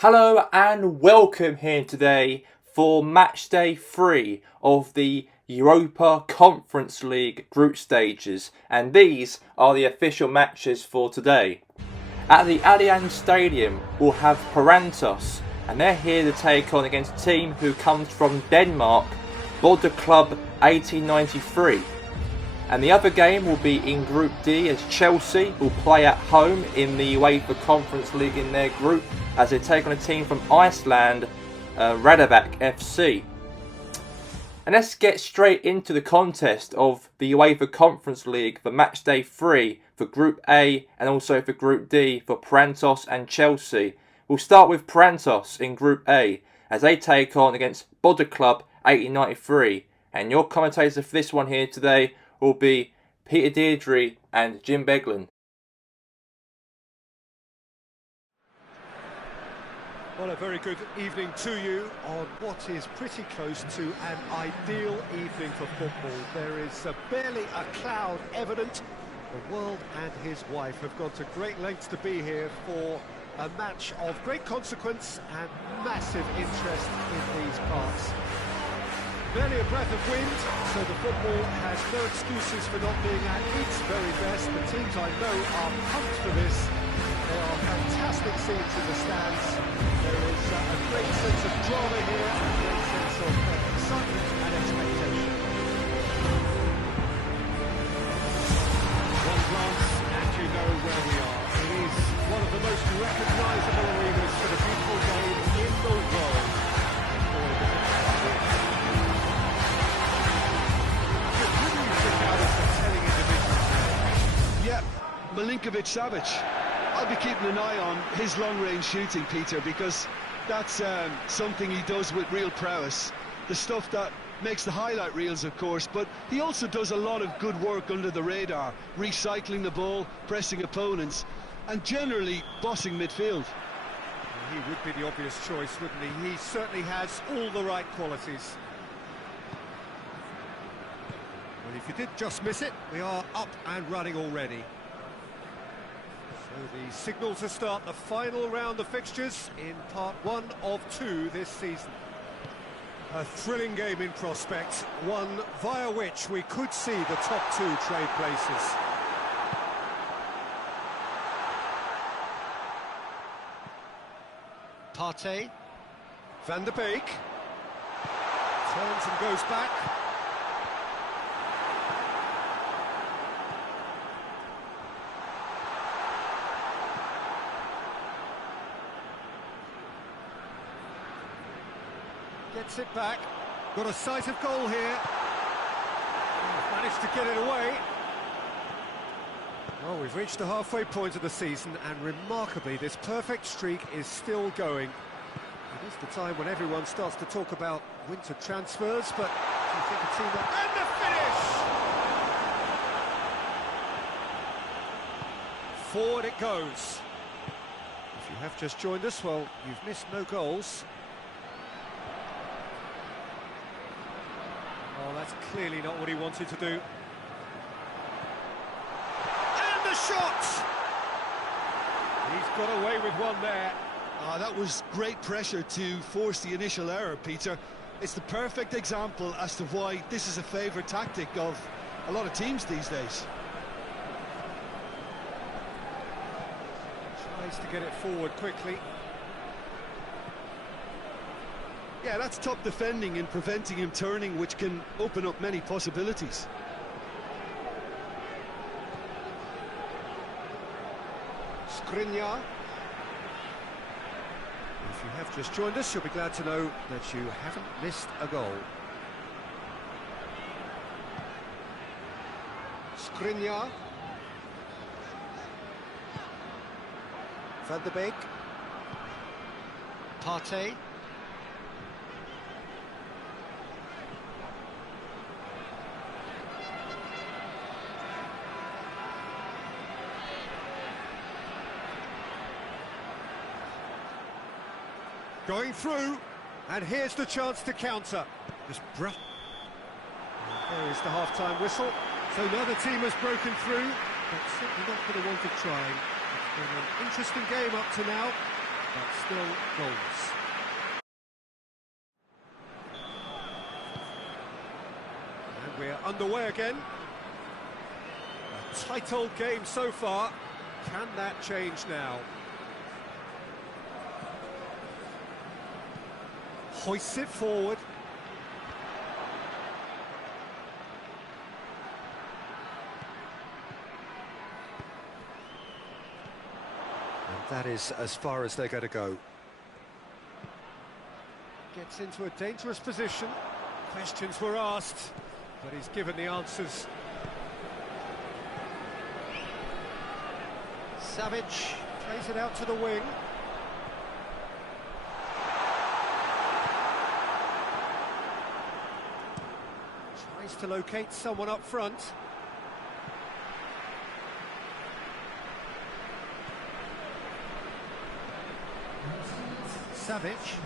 Hello and welcome here today for match day 3 of the Europa Conference League group stages, and these are the official matches for today. At the Allianz Stadium we'll have Parantos, and they're here to take on against a team who comes from Denmark, Bodø Club 1893. And the other game will be in Group D as Chelsea will play at home in the UEFA Conference League in their group as they take on a team from Iceland, Radabak FC. And let's get straight into the contest of the UEFA Conference League for match day 3 for Group A and also for Group D for Parantos and Chelsea. We'll start with Parantos in Group A as they take on against Bodø Club 1893. And your commentators for this one here today will be Peter Deirdre and Jim Beglin. Well, a very good evening to you on what is pretty close to an ideal evening for football. There is barely a cloud evident. The world and his wife have gone to great lengths to be here for a match of great consequence and massive interest in these parts. Barely a breath of wind, so the football has no excuses for not being at its very best. The teams I know are pumped for this. There are fantastic scenes in the stands. There is a great sense of drama here, a great sense of excitement and expectation. One glance and you know where we are. It is one of the most recognisable arenas for the beautiful game in the world. Yeah, Milinkovic-Savic. I'll be keeping an eye on his long-range shooting, Peter, because that's something he does with real prowess. The stuff that makes the highlight reels, of course, but he also does a lot of good work under the radar, recycling the ball, pressing opponents, and generally bossing midfield. He would be the obvious choice, wouldn't he? He certainly has all the right qualities. Well, if you did just miss it, we are up and running already. So the signal to start the final round of fixtures in part 1 of 2 this season. A thrilling game in prospect, one via which we could see the top 2 trade places. Partey, Van der Beek, turns and goes back. Gets it back, got a sight of goal here. Oh, managed to get it away. Well, we've reached the halfway point of the season, and remarkably, this perfect streak is still going. It is the time when everyone starts to talk about winter transfers, but do you think a team that... And the finish! Forward it goes. If you have just joined us, well, you've missed no goals. Oh, that's clearly not what he wanted to do. And the shot! He's got away with one there. That was great pressure to force the initial error, Peter. It's the perfect example as to why this is a favourite tactic of a lot of teams these days. Tries to get it forward quickly. Yeah, that's top defending and preventing him turning, which can open up many possibilities. Skriniar. If you have just joined us, you'll be glad to know that you haven't missed a goal. Skriniar. Van der Beek. Partey. Going through, and here's the chance to counter. Just there is the half-time whistle. So neither team has broken through, but certainly not for the want of trying. It's been an interesting game up to now. but still goals. And we're underway again. A tight old game so far. Can that change now? Hoists it forward. And that is as far as they're going to go. Gets into a dangerous position. Questions were asked, but he's given the answers. Savage plays it out to the wing. Tries to locate someone up front. Savage.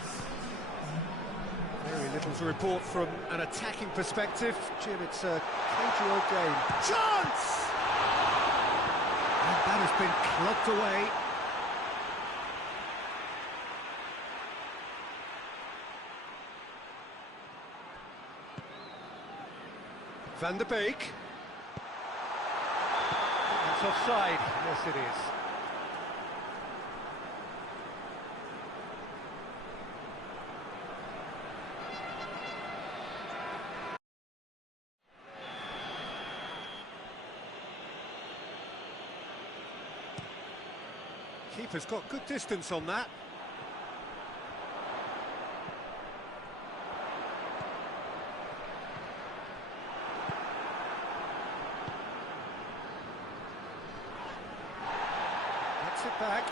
Very little to report from an attacking perspective. Jim, it's a cagey old game. Chance! And that has been clubbed away. Van der Beek. That's offside. Yes, it is. Keeper's got good distance on that. Gets it back.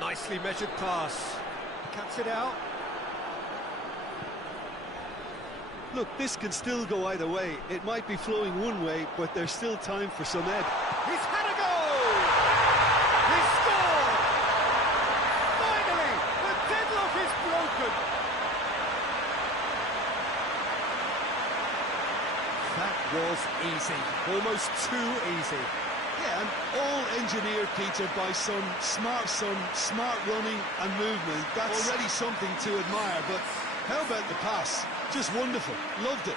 Nicely measured pass. Cuts it out. Look, this can still go either way. It might be flowing one way, but there's still time for some ebb. He's had a goal! He's scored! Finally, the deadlock is broken! That was easy, almost too easy. Yeah, and all engineered, Peter, by some smart running and movement. That's already something to admire, but how about the pass? Just wonderful. Loved it.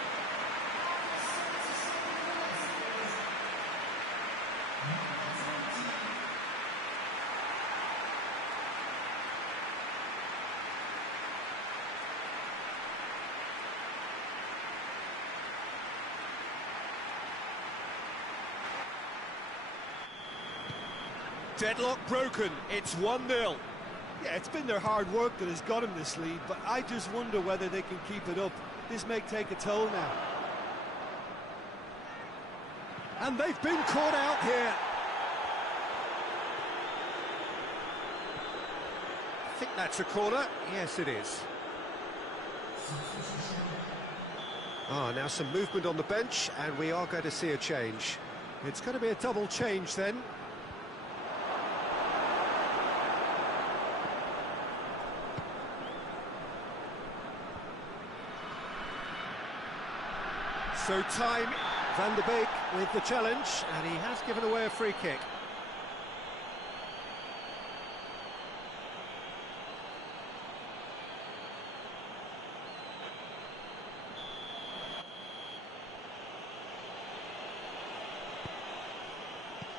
Deadlock broken, it's 1-0. Yeah, it's been their hard work that has got him this lead, but I just wonder whether they can keep it up. This may take a toll now. And they've been caught out here. I think that's a corner. Yes, it is. Now some movement on the bench, and we are going to see a change. It's going to be a double change then. So time, Van der Beek with the challenge, and he has given away a free kick.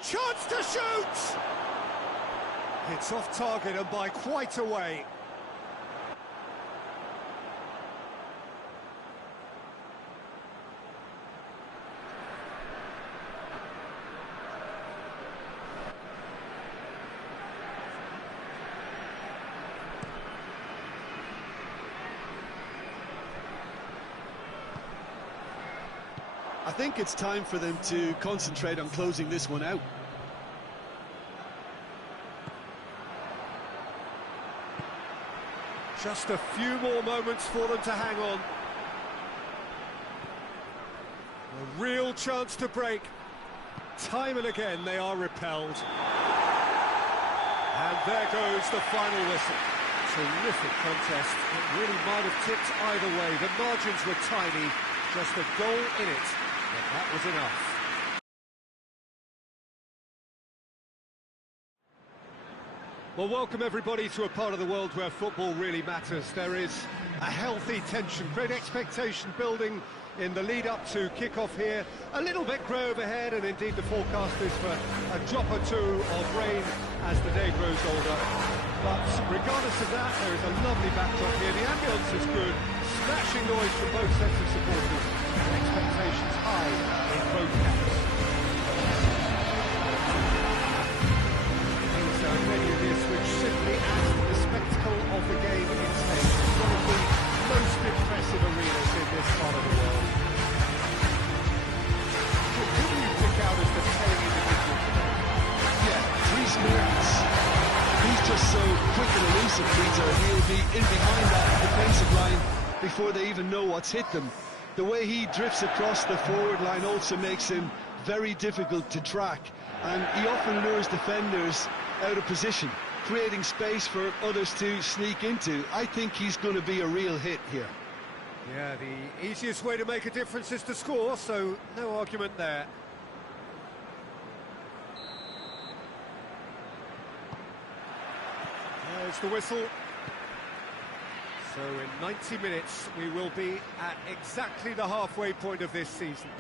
Chance to shoot! It's off target and by quite a way. I think it's time for them to concentrate on closing this one out. Just a few more moments for them to hang on. A real chance to break. Time and again they are repelled. And there goes the final whistle. Terrific contest. It really might have tipped either way. The margins were tiny. Just a goal in it. But that was enough. Well, welcome everybody to a part of the world where football really matters. There is a healthy tension, great expectation building in the lead up to kick-off here. A little bit grey overhead, and indeed the forecast is for a drop or two of rain as the day grows older. But regardless of that, there is a lovely backdrop here. The ambience is good, smashing noise from both sets of supporters, and expectations high in both camps. It's a venue this which simply adds to the spectacle of the game in stage. It's one of the most impressive arenas in this part of the world. Who do you pick out as the telling individual today? Yeah, Dries Mertens. He's just so quick and elusive, Peter. He'll be in behind that defensive line before they even know what's hit them. The way he drifts across the forward line also makes him very difficult to track, and he often lures defenders out of position, creating space for others to sneak into. I think he's going to be a real hit here. Yeah, the easiest way to make a difference is to score, so no argument there. There's the whistle. So in 90 minutes we will be at exactly the halfway point of this season.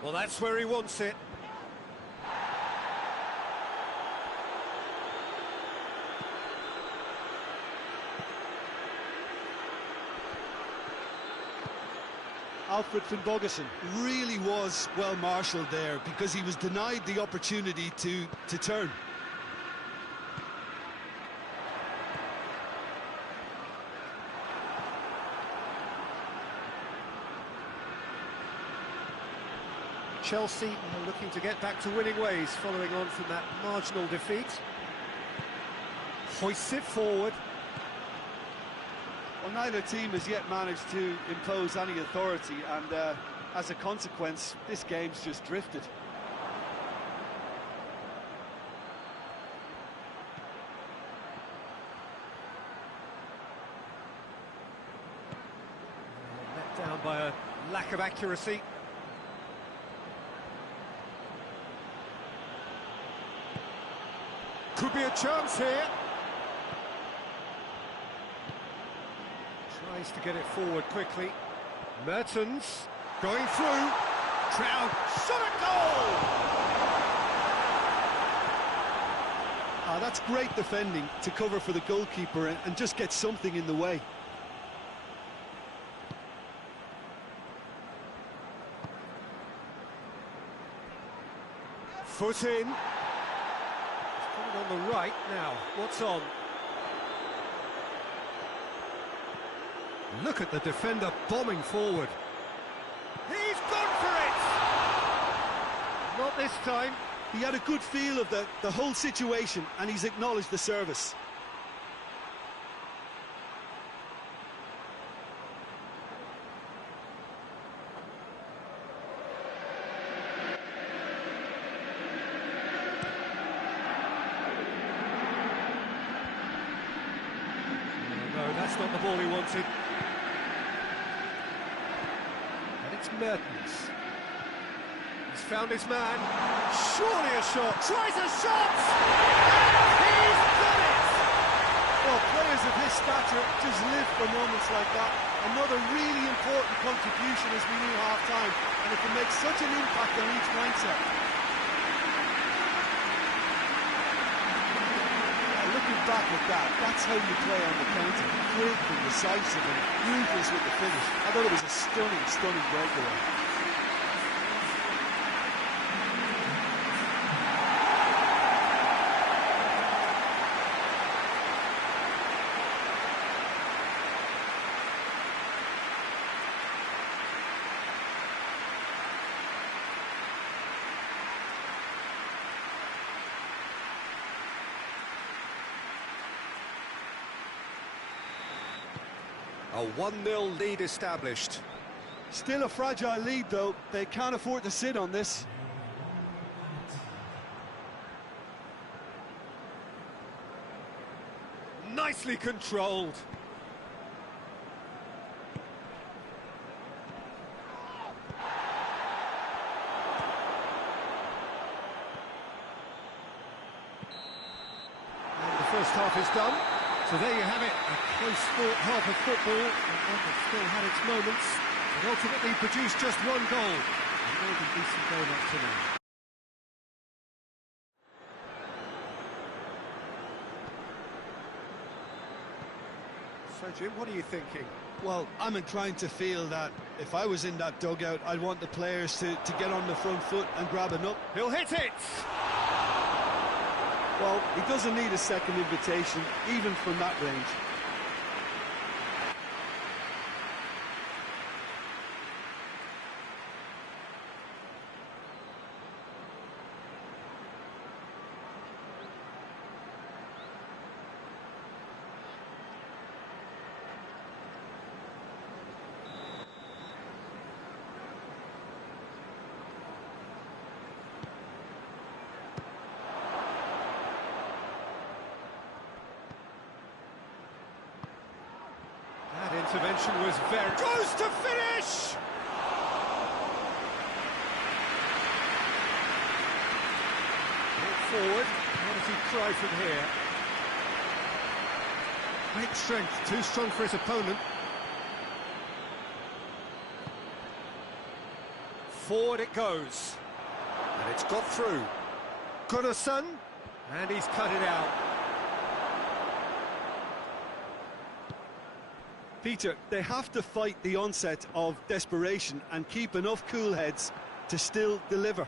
Well, that's where he wants it. Alfred Finnbogason really was well marshalled there because he was denied the opportunity to turn. Chelsea are looking to get back to winning ways following on from that marginal defeat. Hoists it forward. Well, neither team has yet managed to impose any authority, and as a consequence, this game's just drifted. Let down by a lack of accuracy. Could be a chance here. Tries to get it forward quickly. Mertens going through. Crowd shot at goal! That's great defending to cover for the goalkeeper and just get something in the way. Foot in. On the right now, what's on? Look at the defender bombing forward. He's gone for it! Not this time. He had a good feel of the whole situation, and he's acknowledged the service. That's not the ball he wanted. And it's Mertens. He's found his man. Surely a shot. Tries a shot! He's done it! Well, players of his stature just live for moments like that. Another really important contribution as we near half-time, and it can make such an impact on each mindset. Looking back at that, that's how you play on the counter. Quick and decisive and ruthless with the finish. I thought it was a stunning, stunning breakaway. A 1-0 lead established. Still a fragile lead, though. They can't afford to sit on this. nicely controlled. And the first half is done. So there you have it, a close-fought half of football, and one that still had its moments, and ultimately produced just one goal. A more than decent game up to now. So Jim, what are you thinking? Well, I'm inclined to feel that if I was in that dugout, I'd want the players to get on the front foot and grab a nut. He'll hit it! Well, he doesn't need a second invitation, even from that range. That intervention was very... Goes to finish! Ball forward. How does he try from here? Great strength, too strong for his opponent. Forward it goes. And it's got through. Gunnarsson. And he's cut it out. Peter, they have to fight the onset of desperation and keep enough cool heads to still deliver.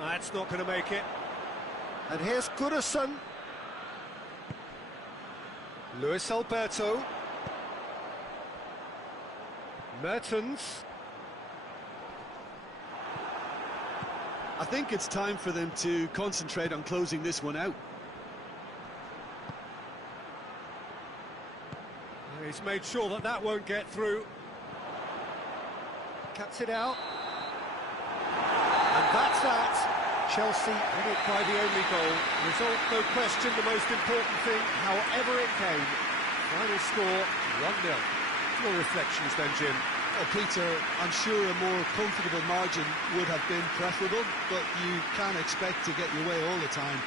That's not going to make it. And here's Gunnarsson. Luis Alberto. Mertens. I think it's time for them to concentrate on closing this one out. He's made sure that that won't get through. Cuts it out. And that's that. Chelsea win it by the only goal. Result, no question, the most important thing, however it came. Final score, 1-0. Your reflections then, Jim? Oh, Peter, I'm sure a more comfortable margin would have been preferable, but you can't expect to get your way all the time.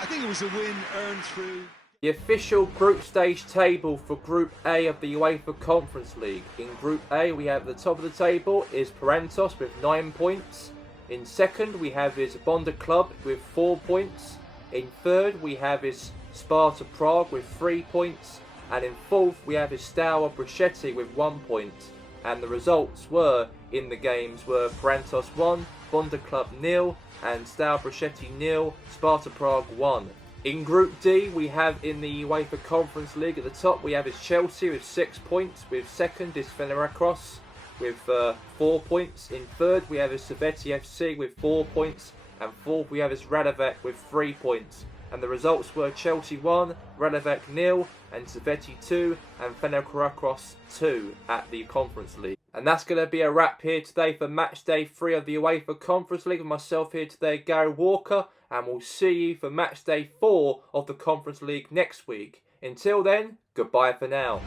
I think it was a win earned through... The official group stage table for Group A of the UEFA Conference League. In Group A, we have at the top of the table is Parentos with 9 points. In second, we have his Bonda Club with 4 points. In third, we have his Sparta Prague with 3 points. And in fourth, we have his Steaua Brachetti with 1 point. And the results were, in the games, were Parentos 1, Bonda Club 0, and Steaua Brachetti 0, Sparta Prague 1. In Group D, we have in the UEFA Conference League at the top, we have is Chelsea with 6 points. With second is Fenerbahce with 4 points. In third, we have is Servette FC with 4 points. And fourth, we have is Radovac with 3 points. And the results were Chelsea 1, Radovac 0, and Servette 2, and Fenerbahce 2 at the Conference League. And that's going to be a wrap here today for Match Day 3 of the UEFA Conference League. With myself here today, Gary Walker, and we'll see you for Match Day 4 of the Conference League next week. Until then, goodbye for now.